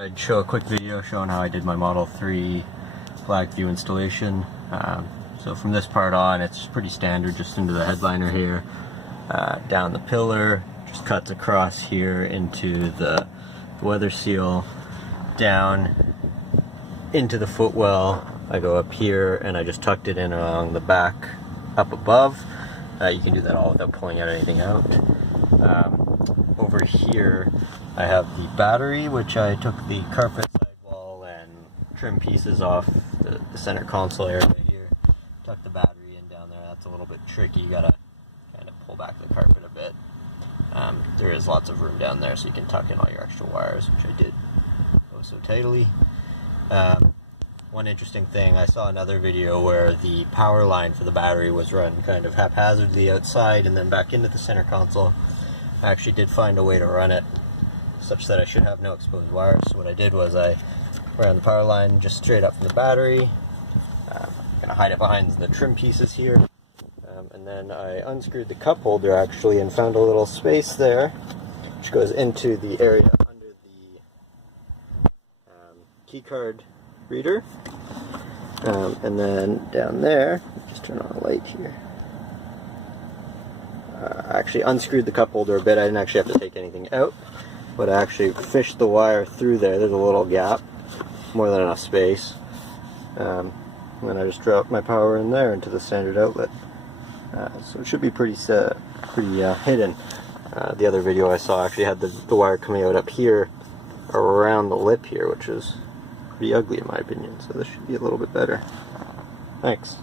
I'd show a quick video showing how I did my Model 3 Blackvue installation. So from this part on, it's pretty standard, just into the headliner here, down the pillar, just cuts across here into the weather seal, down into the footwell. I go up here and I just tucked it in along the back up above. You can do that all without pulling out anything out. Over here I have the battery, which I took the carpet sidewall and trim pieces off the center console area here. Tuck the battery in down there. That's a little bit tricky. You gotta kind of pull back the carpet a bit. There is lots of room down there, so you can tuck in all your extra wires, which I did oh so tidily. One interesting thing, I saw another video where the power line for the battery was run kind of haphazardly outside and then back into the center console. I actually did find a way to run it such that I should have no exposed wires. So what I did was I ran the power line just straight up from the battery, kind of hide it behind the trim pieces here, and then I unscrewed the cup holder actually and found a little space there which goes into the area under the key card reader, and then down there, just turn on a light here. I actually unscrewed the cup holder a bit. I didn't actually have to take anything out, but I actually fished the wire through there. There's a little gap, more than enough space, and then I just dropped my power in there into the standard outlet. So it should be pretty hidden. The other video I saw actually had the wire coming out up here around the lip here, which is pretty ugly in my opinion, so this should be a little bit better. Thanks.